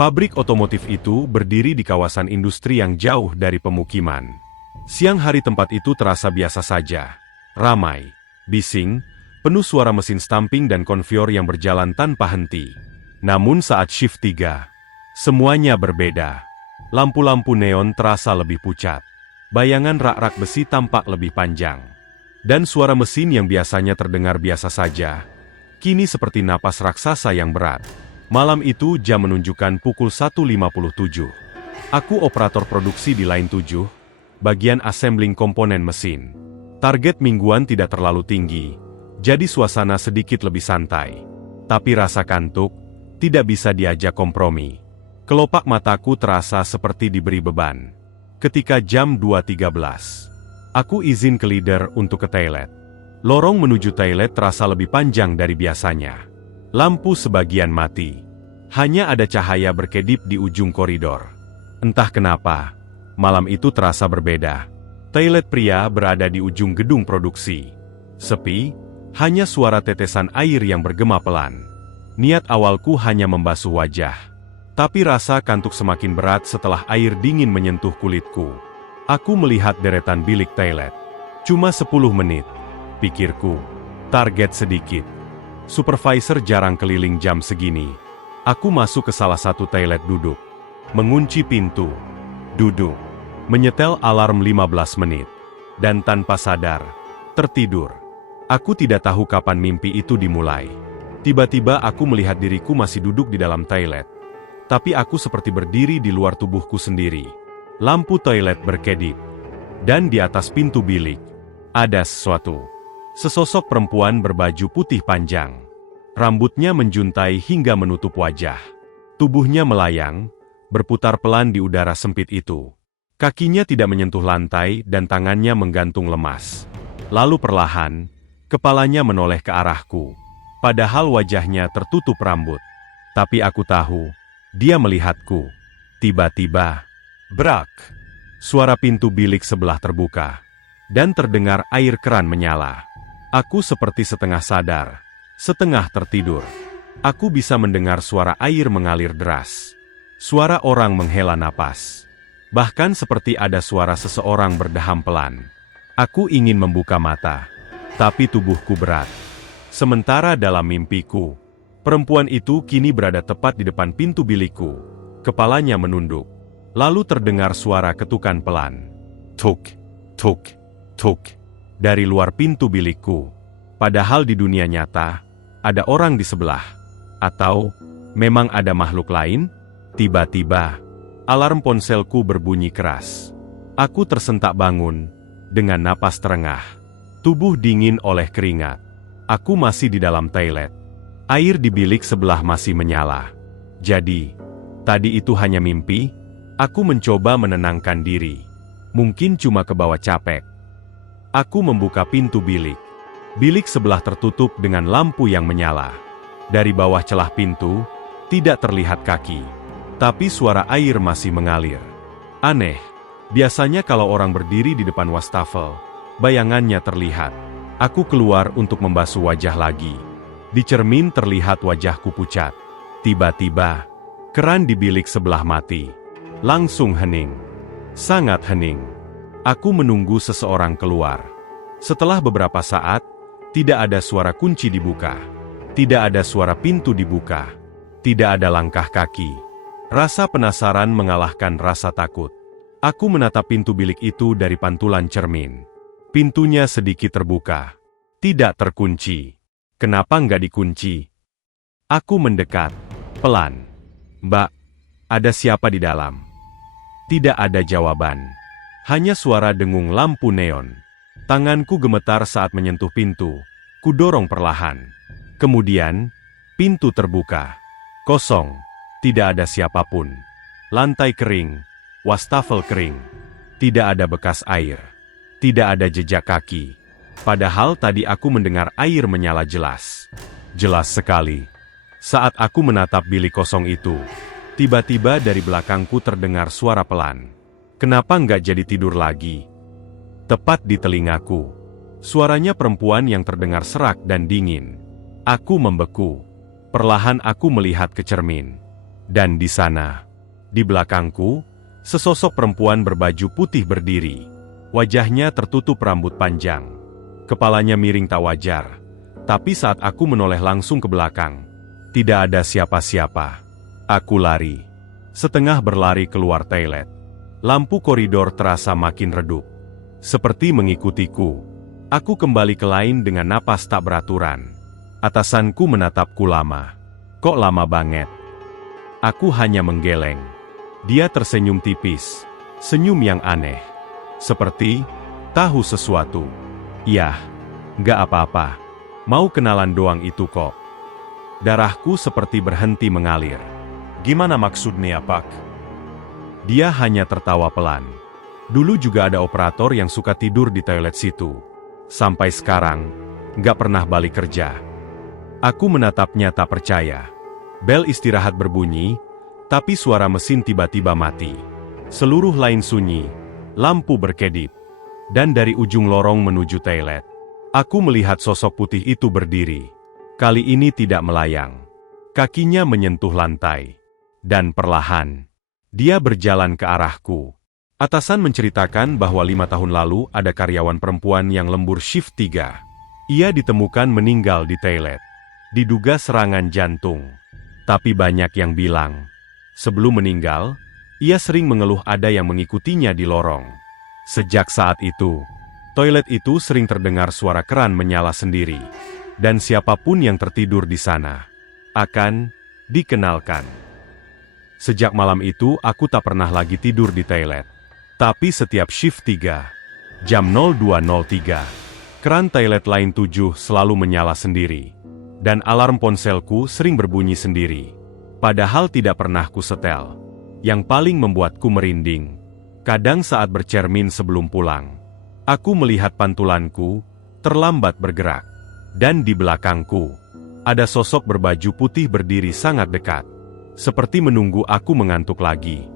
Pabrik otomotif itu berdiri di kawasan industri yang jauh dari pemukiman. Siang hari tempat itu terasa biasa saja. Ramai, bising, penuh suara mesin stamping dan konveyor yang berjalan tanpa henti. Namun saat shift 3, semuanya berbeda. Lampu-lampu neon terasa lebih pucat. Bayangan rak-rak besi tampak lebih panjang. Dan suara mesin yang biasanya terdengar biasa saja, kini seperti napas raksasa yang berat. Malam itu jam menunjukkan pukul 1.57. Aku operator produksi di line 7, bagian assembling komponen mesin. Target mingguan tidak terlalu tinggi, jadi suasana sedikit lebih santai. Tapi rasa kantuk tidak bisa diajak kompromi. Kelopak mataku terasa seperti diberi beban. Ketika jam 2.13, aku izin ke leader untuk ke toilet. Lorong menuju toilet terasa lebih panjang dari biasanya. Lampu sebagian mati. Hanya ada cahaya berkedip di ujung koridor. Entah kenapa, malam itu terasa berbeda. Toilet pria berada di ujung gedung produksi. Sepi, hanya suara tetesan air yang bergema pelan. Niat awalku hanya membasuh wajah. Tapi rasa kantuk semakin berat setelah air dingin menyentuh kulitku. Aku melihat deretan bilik toilet. Cuma 10 menit, pikirku. Target sedikit. Supervisor jarang keliling jam segini. Aku masuk ke salah satu toilet duduk. Mengunci pintu. Duduk. Menyetel alarm 15 menit. Dan tanpa sadar, tertidur. Aku tidak tahu kapan mimpi itu dimulai. Tiba-tiba aku melihat diriku masih duduk di dalam toilet. Tapi aku seperti berdiri di luar tubuhku sendiri. Lampu toilet berkedip. Dan di atas pintu bilik, ada sesuatu. Sesosok perempuan berbaju putih panjang. Rambutnya menjuntai hingga menutup wajah. Tubuhnya melayang, berputar pelan di udara sempit itu. Kakinya tidak menyentuh lantai dan tangannya menggantung lemas. Lalu perlahan, kepalanya menoleh ke arahku. Padahal wajahnya tertutup rambut. Tapi aku tahu, dia melihatku. Tiba-tiba, brak! Suara pintu bilik sebelah terbuka. Dan terdengar air keran menyala. Aku seperti setengah sadar, setengah tertidur. Aku bisa mendengar suara air mengalir deras. Suara orang menghela napas. Bahkan seperti ada suara seseorang berdaham pelan. Aku ingin membuka mata, tapi tubuhku berat. Sementara dalam mimpiku, perempuan itu kini berada tepat di depan pintu bilikku. Kepalanya menunduk. Lalu terdengar suara ketukan pelan. Tuk, tuk, tuk. Dari luar pintu bilikku. Padahal di dunia nyata, ada orang di sebelah. Atau, memang ada makhluk lain? Tiba-tiba, alarm ponselku berbunyi keras. Aku tersentak bangun, dengan napas terengah. Tubuh dingin oleh keringat. Aku masih di dalam toilet. Air di bilik sebelah masih menyala. Jadi, tadi itu hanya mimpi? Aku mencoba menenangkan diri. Mungkin cuma kebawa capek. Aku membuka pintu bilik. Bilik sebelah tertutup dengan lampu yang menyala. Dari bawah celah pintu, tidak terlihat kaki. Tapi suara air masih mengalir. Aneh, biasanya kalau orang berdiri di depan wastafel, bayangannya terlihat. Aku keluar untuk membasuh wajah lagi. Di cermin terlihat wajahku pucat. Tiba-tiba, keran di bilik sebelah mati. Langsung hening. Sangat hening. Aku menunggu seseorang keluar. Setelah beberapa saat, tidak ada suara kunci dibuka. Tidak ada suara pintu dibuka. Tidak ada langkah kaki. Rasa penasaran mengalahkan rasa takut. Aku menatap pintu bilik itu dari pantulan cermin. Pintunya sedikit terbuka. Tidak terkunci. Kenapa nggak dikunci? Aku mendekat. Pelan. Mbak, ada siapa di dalam? Tidak ada jawaban. Hanya suara dengung lampu neon. Tanganku gemetar saat menyentuh pintu. Kudorong perlahan. Kemudian, pintu terbuka. Kosong. Tidak ada siapapun. Lantai kering. Wastafel kering. Tidak ada bekas air. Tidak ada jejak kaki. Padahal tadi aku mendengar air menyala jelas. Jelas sekali. Saat aku menatap bilik kosong itu, tiba-tiba dari belakangku terdengar suara pelan. Kenapa nggak jadi tidur lagi? Tepat di telingaku. Suaranya perempuan yang terdengar serak dan dingin. Aku membeku. Perlahan aku melihat ke cermin. Dan di sana, di belakangku, sesosok perempuan berbaju putih berdiri. Wajahnya tertutup rambut panjang. Kepalanya miring tak wajar. Tapi saat aku menoleh langsung ke belakang, tidak ada siapa-siapa. Aku lari. Setengah berlari keluar toilet. Lampu koridor terasa makin redup. Seperti mengikutiku. Aku kembali ke lain dengan napas tak beraturan. Atasanku menatapku lama. Kok lama banget? Aku hanya menggeleng. Dia tersenyum tipis. Senyum yang aneh. Seperti tahu sesuatu. Yah, nggak apa-apa. Mau kenalan doang itu kok. Darahku seperti berhenti mengalir. Gimana maksudnya, Pak? Dia hanya tertawa pelan. Dulu juga ada operator yang suka tidur di toilet situ. Sampai sekarang, nggak pernah balik kerja. Aku menatapnya tak percaya. Bel istirahat berbunyi, tapi suara mesin tiba-tiba mati. Seluruh lain sunyi, lampu berkedip. Dan dari ujung lorong menuju toilet, aku melihat sosok putih itu berdiri. Kali ini tidak melayang. Kakinya menyentuh lantai. Dan perlahan, dia berjalan ke arahku. Atasan menceritakan bahwa 5 tahun lalu ada karyawan perempuan yang lembur shift 3. Ia ditemukan meninggal di toilet. Diduga serangan jantung. Tapi banyak yang bilang, sebelum meninggal, ia sering mengeluh ada yang mengikutinya di lorong. Sejak saat itu, toilet itu sering terdengar suara keran menyala sendiri. Dan siapapun yang tertidur di sana, akan dikenalkan. Sejak malam itu aku tak pernah lagi tidur di toilet. Tapi setiap shift 3, jam 02.03, keran toilet lain 7 selalu menyala sendiri. Dan alarm ponselku sering berbunyi sendiri. Padahal tidak pernah kusetel. Yang paling membuatku merinding, kadang saat bercermin sebelum pulang, aku melihat pantulanku terlambat bergerak. Dan di belakangku, ada sosok berbaju putih berdiri sangat dekat. Seperti menunggu aku mengantuk lagi.